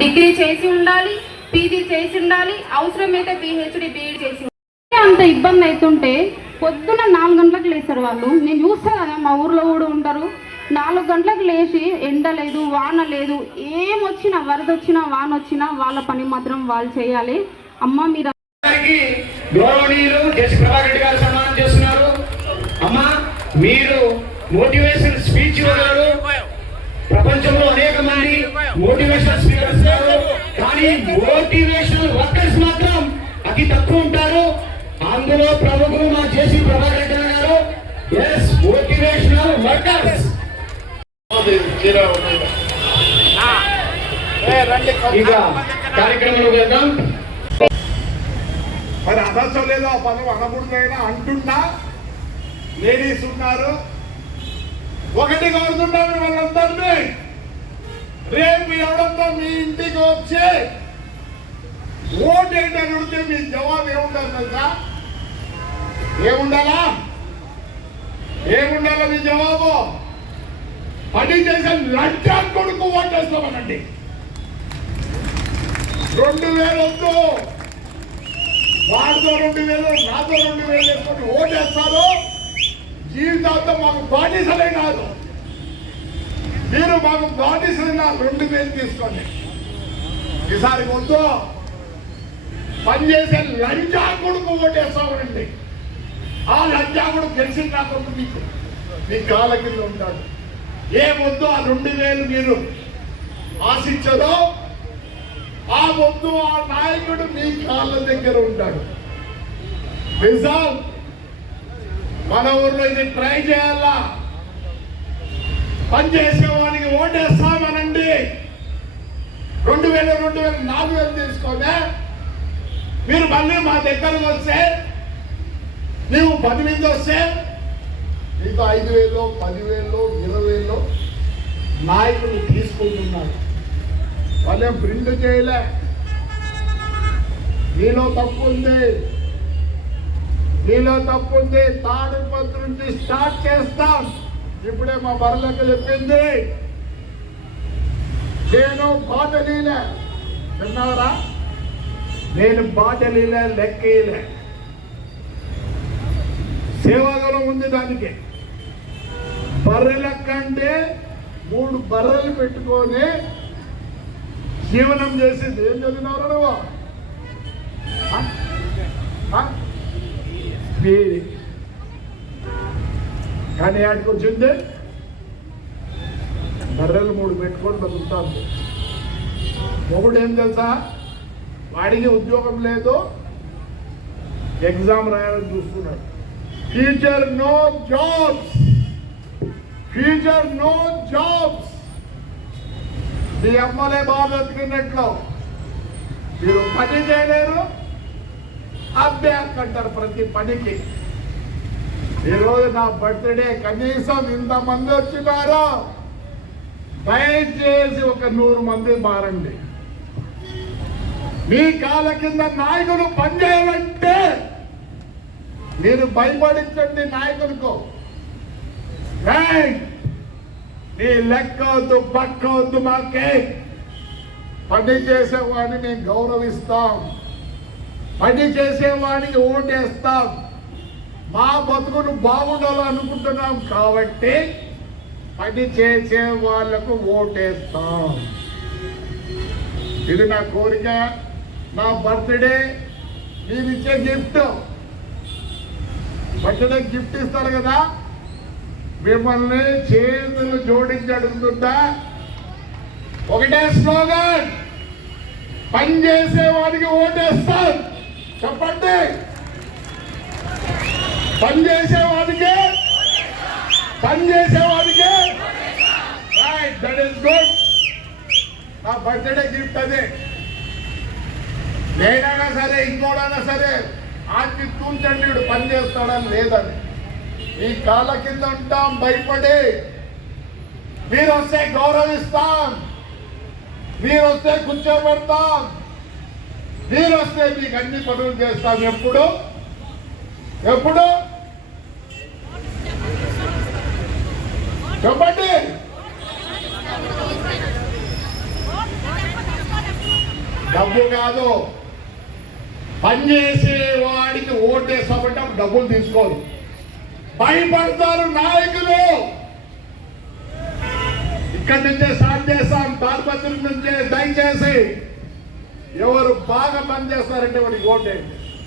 Degree చేసి ఉండాలి, PG చేసి ఉండాలి, అవసరమైతే పిహెచ్డి బీఈడి చేసి అంత ఇబ్బంది అవుతుంటే పొద్దున 4 గంటలకు లేస్తారు వాళ్ళు. నేను చూస్తా కదా, మా ఊర్లో కూడా ఉంటారు. 4 గంటలకు లేచి ఎండ లేదు, వాన లేదు, ఏమొచ్చినా వరద వచ్చినా వాన వచ్చినా వాళ్ళ పని మాత్రం వాళ్ళు చేయాలి. అమ్మ మీరు గౌరవనీయులు జెసి ప్రభాకర్ రెడ్డి గారు సన్మానం చేస్తున్నారు. అమ్మ మీరు మోటివేషన్ స్పీచ్ ఇవ్వగలరు. ప్రపంచంలో అనేక మంది మోటివేషనల్ స్పీకర్స్ ఉన్నారు, కానీ మోటివేషనల్ వర్కర్స్ మాత్రం అతి తక్కువ ఉంటారు. అందులో ప్రముఖులు మా జెసి ప్రభాకర్ రెడ్డి గారు. Yes, motivational workers. ఇక కార్యక్రమంలో వెళ్దాం. మరి అనవసరం లేదో ఆ పదం అనకూడదైనా అంటున్నా. లేడీస్ ఉన్నారు, ఒకటి కోరుతుంటారు వాళ్ళందరినీ, రేపు ఎవడంతో మీ ఇంటికి వచ్చి ఓటు ఏంటని అడిగితే మీ జవాబు ఏముండాలి తెలుసా? ఏముండాలా మీ జవాబు? పని చేసే లంచా కొడుకు ఓటేస్తామనండి. 2000 వద్దు, వాడితో 2000, నాతో 2000 వేసుకొని ఓటేస్తారు. జీవితాంతం మాకు బానిసలే కాదు, మీరు మాకు బానిసలైనా 2000 తీసుకోండి. ఈసారి వద్దు, పనిచేసే లంచా కొడుకు ఓటేస్తామనండి. ఆ లంచా కొడుకు గెలిచిన నాకు మీకు మీ కాళ్ళ కింద ఉంటాడు. ఏమొద్దు ఆ 2000 మీరు ఆశించదో ఆ వద్దు, ఆ నాయకుడు మీ కాళ్ళ దగ్గర ఉంటాడు. నిజం, మన ఊర్లో ఇది ట్రై చేయాలా. పనిచేసేవానికి ఓటేస్తామనండి. 2000, 4000 తీసుకొని మీరు మళ్ళీ మా దగ్గరకు వస్తే, నీవు 10 మంది వస్తే నీకు 5000, 10,000, 20,000 నాయకులు తీసుకుంటున్నారు. వాళ్ళేం ప్రింట్ చేయలే. నీలో తప్పు ఉంది, తాడిపత్రి నుంచి స్టార్ట్ చేస్తాం. ఇప్పుడే మా బర్రెలెక్క చెప్పింది, నేను బాటలీలే. విన్నారా? నేను బాటలీలే, లెక్కలే. సేవాగుణం ఉంది దానికి. బర్రెల కంటే 3 బర్రెలు పెట్టుకొని జీవనం చేసేది. ఏం చదివినారు నువ్వు? కానీ ఆడికి వచ్చింది బర్రెలు 3 పెట్టుకొని బతుకుతాను. మొగుడు ఏం తెలుసా? వాడికి ఉద్యోగం లేదు, ఎగ్జామ్ రాయాలని చూస్తున్నాడు. Future no jobs. మీ అమ్మలే బాగా బతుకున్నట్లు మీరు పని చేయలేరు, అభ్యాస్ అంటారు ప్రతి పనికి. ఈరోజు నా బర్త్డే, కనీసం ఇంతమంది వచ్చినారో, దయచేసి ఒక 100 మంది మారండి. మీ కాళ్ళ కింద నాయకులు పనిచేయాలంటే మీరు భయపడించండి నాయకులకు. నీ లెక్క వద్దు, పక్క వద్దు, మాకే పని చేసేవాడిని మేము గౌరవిస్తాం, పని చేసేవాడికి ఓటేస్తాం. మా బతుకును బాగుండాలనుకుంటున్నాం కాబట్టి పని చేసే వాళ్లకు ఓటేస్తాం. ఇది నా కోరిక. నా బర్త్డే మీరు ఇచ్చే గిఫ్ట్. బర్త్డే గిఫ్ట్ ఇస్తారు కదా, మిమ్మల్ని చేతులు జోడించి అడుగుతుందా, ఒకటే స్లోగన్, పని చేసేవాడికి ఓటేస్తాం. చెప్పండి, పని చేసేవాడికి. Right, that is good. నా బర్త్డే గిఫ్ట్ అదే. నేనైనా సరే, ఇంకోడైనా సరే, ఆడికి తూల్చండి, వీడు పని చేస్తాడని లేదని. ఈ కాళ్ళ కింద ఉంటాం భయపడి. మీరు వస్తే గౌరవిస్తాం, మీరు వస్తే కూర్చోబెడతాం, మీరు వస్తే మీకు అన్ని పనులు చేస్తాం. ఎప్పుడు చెప్పండి. డబ్బు కాదు, పనిచేసే వాడికి ఓటేస్తామంటే డబ్బులు తీసుకోరు. భయపడతారు నాయకులు. ఇక్కడి నుంచే స్టార్ట్ చేస్తాం, తాడిపత్రి నుంచే. దయచేసి ఎవరు బాగా పనిచేస్తారంటే వాడికి ఓటేయండి.